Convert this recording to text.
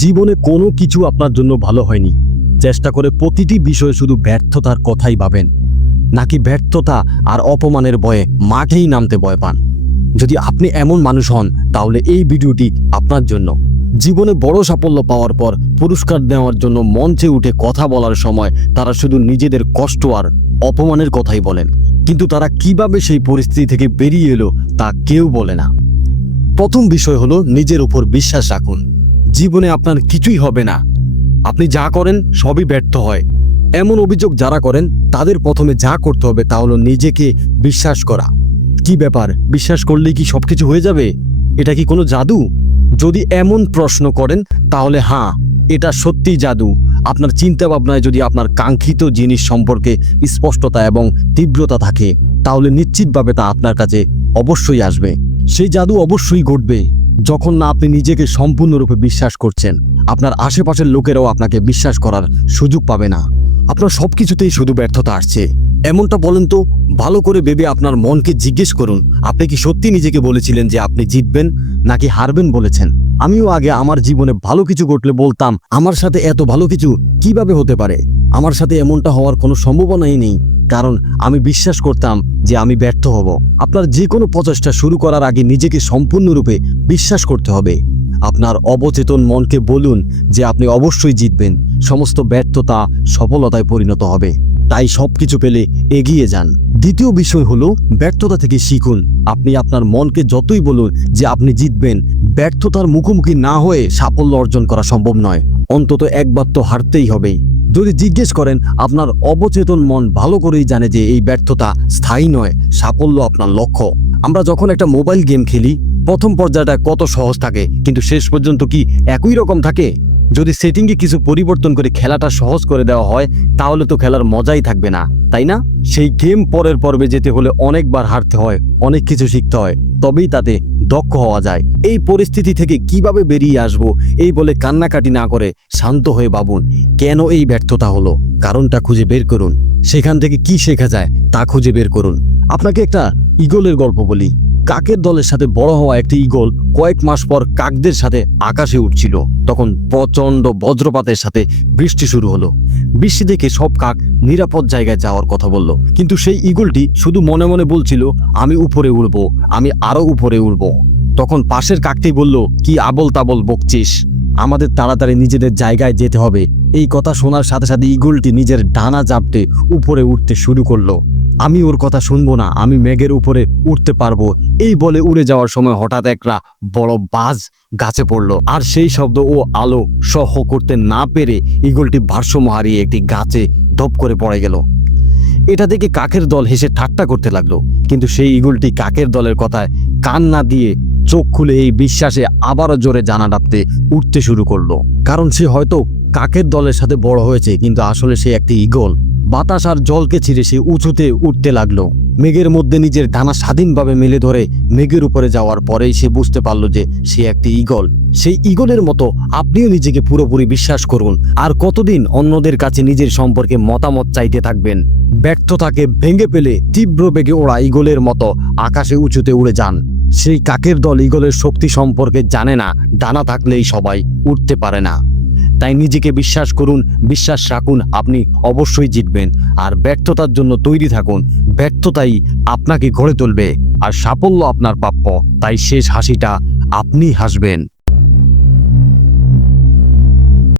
জীবনে কোনো কিছু আপনার জন্য ভালো হয়নি। চেষ্টা করে প্রতিটি বিষয়ে শুধু ব্যর্থতার কথাই ভাবেন, নাকি ব্যর্থতা আর অপমানের ভয়ে মাঠেই নামতে ভয় পান? যদি আপনি এমন মানুষ হন তাহলে এই ভিডিওটি আপনার জন্য। জীবনে বড় সাফল্য পাওয়ার পর পুরস্কার দেওয়ার জন্য মঞ্চে উঠে কথা বলার সময় তারা শুধু নিজেদের কষ্ট আর অপমানের কথাই বলেন, কিন্তু তারা কিভাবে সেই পরিস্থিতি থেকে বেরিয়ে এলো তা কেউ বলে না। প্রথম বিষয় হলো নিজের উপর বিশ্বাস রাখুন। জীবনে আপনার কিছুই হবে না, আপনি যা করেন সবই ব্যর্থ হয়, এমন অভিযোগ যারা করেন তাদের প্রথমে যা করতে হবে তা হলো নিজেকে বিশ্বাস করা। কি ব্যাপার, বিশ্বাস করলেই কি সবকিছু হয়ে যাবে? এটা কি কোনো জাদু? যদি এমন প্রশ্ন করেন তাহলে হ্যাঁ, এটা সত্যিই জাদু। আপনার চিন্তা ভাবনায় যদি আপনার কাঙ্ক্ষিত জিনিস সম্পর্কে স্পষ্টতা এবং তীব্রতা থাকে তাহলে নিশ্চিতভাবে তা আপনার কাছে অবশ্যই আসবে। সেই জাদু অবশ্যই ঘটবে যখন না আপনি নিজেকে সম্পূর্ণরূপে বিশ্বাস করছেন। আপনার আশেপাশের লোকেরাও আপনাকে বিশ্বাস করার সুযোগ পাবে না। আপনার সবকিছুতেই শুধু ব্যর্থতা আসছে এমনটা বলেন তো ভালো করে ভেবে আপনার মনকে জিজ্ঞেস করুন, আপনি কি সত্যি নিজেকে বলেছিলেন যে আপনি জিতবেন নাকি হারবেন বলেছেন? আমিও আগে আমার জীবনে ভালো কিছু ঘটলে বলতাম, আমার সাথে এত ভালো কিছু কিভাবে হতে পারে, আমার সাথে এমনটা হওয়ার কোনো সম্ভাবনাই নেই, কারণ আমি বিশ্বাস করতাম যে আমি ব্যর্থ হব। আপনার যে কোনো প্রচেষ্টা শুরু করার আগে নিজেকে সম্পূর্ণরূপে বিশ্বাস করতে হবে। আপনার অবচেতন মনকে বলুন যে আপনি অবশ্যই জিতবেন, সমস্ত ব্যর্থতা সফলতায় পরিণত হবে। তাই সবকিছু পেলে এগিয়ে যান। দ্বিতীয় বিষয় হলো ব্যর্থতা থেকে শিখুন। আপনি আপনার মনকে যতই বলুন যে আপনি জিতবেন, ব্যর্থতার মুখোমুখি না হয়ে সাফল্য অর্জন করা সম্ভব নয়। অন্তত একবার তো হারতেই হবে। যদি জিজ্ঞেস করেন, আপনার অবচেতন মন ভালো করেই জানে যে এই ব্যর্থতা স্থায়ী নয়, সাফল্য আপনার লক্ষ্য। আমরা যখন একটা মোবাইল গেম খেলি, প্রথম পর্যায়টা কত সহজ থাকে, কিন্তু শেষ পর্যন্ত কি একই রকম থাকে? যদি সেটিংয়ে কিছু পরিবর্তন করে খেলাটা সহজ করে দেওয়া হয় তাহলে তো খেলার মজাই থাকবে না, তাই না? সেই গেম পরের পর্বে যেতে হলে অনেকবার হারতে হয়, অনেক কিছু শিখতে হয়, তবেই তাতে দক্ষ হওয়া যায়। এই পরিস্থিতি থেকে কিভাবে বেরিয়ে আসবো এই বলে কান্নাকাটি না করে শান্ত হয়ে ভাবুন, কেন এই ব্যর্থতা হলো, কারণটা খুঁজে বের করুন। সেখান থেকে কি শেখা যায় তা খুঁজে বের করুন। আপনাকে একটা ঈগলের গল্প বলি। কাকের দলের সাথে বড় হওয়া একটি ঈগল কয়েক মাস পর কাকদের সাথে আকাশে উঠছিল। তখন প্রচন্ড বজ্রপাতের সাথে বৃষ্টি শুরু হলো। বৃষ্টি দেখে সব কাক নিরাপদ জায়গায় যাওয়ার কথা বলল, কিন্তু সেই ঈগলটি শুধু মনে মনে বলছিল, আমি উপরে উড়বো, আমি আরো উপরে উড়বো। তখন পাশের কাকটি বলল, কি আবল তাবল বকছিস, আমাদের তাড়াতাড়ি নিজেদের জায়গায় যেতে হবে। এই কথা শোনার সাথে সাথে ঈগলটি নিজের ডানা চাপটে উপরে উঠতে শুরু করলো। আমি ওর কথা শুনবো না, আমি মেঘের উপরে উঠতে পারবো, এই বলে উড়ে যাওয়ার সময় হঠাৎ একটা বড় বাজ গাছে পড়লো। আর সেই শব্দ ও আলো সহ্য করতে না পেরে ঈগলটি ভারসাম্য হারিয়ে একটি গাছে ধপ করে পড়ে গেল। এটা দেখে কাকের দল হেসে ঠাট্টা করতে লাগলো, কিন্তু সেই ঈগলটি কাকের দলের কথায় কান না দিয়ে চোখ খুলে এই বিশ্বাসে আবারও জোরে জানা ডাবতে উঠতে শুরু করলো। কারণ সে হয়তো কাকের দলের সাথে বড় হয়েছে, কিন্তু আসলে সে একটি ঈগল। বাতাস আর জলকে ছিঁড়ে সে উঁচুতে উঠতে লাগলো। মেঘের মধ্যে নিজের ডানা স্বাধীনভাবে মেলে ধরে মেঘের উপরে যাওয়ার পরেই সে বুঝতে পারলো যে সে একটি ঈগল। সেই ঈগলের মতো আপনিও নিজেকে পুরোপুরি বিশ্বাস করুন। আর কতদিন অন্যদের কাছে নিজের সম্পর্কে মতামত চাইতে থাকবেন? ব্যর্থতাকে ভেঙে ফেলে তীব্র বেগে ওরা ঈগলের মতো আকাশে উঁচুতে উড়ে যান। সেই কাকের দল ঈগলের শক্তি সম্পর্কে জানে না, ডানা থাকলেই সবাই উঠতে পারে না। তাই নিজেকে বিশ্বাস করুন, বিশ্বাস রাখুন, আপনি অবশ্যই জিতবেন। আর ব্যর্থতার জন্য তৈরি থাকুন, ব্যর্থতাই আপনাকে গড়ে তুলবে। আর সাফল্য আপনার প্রাপ্য, তাই শেষ হাসিটা আপনি হাসবেন।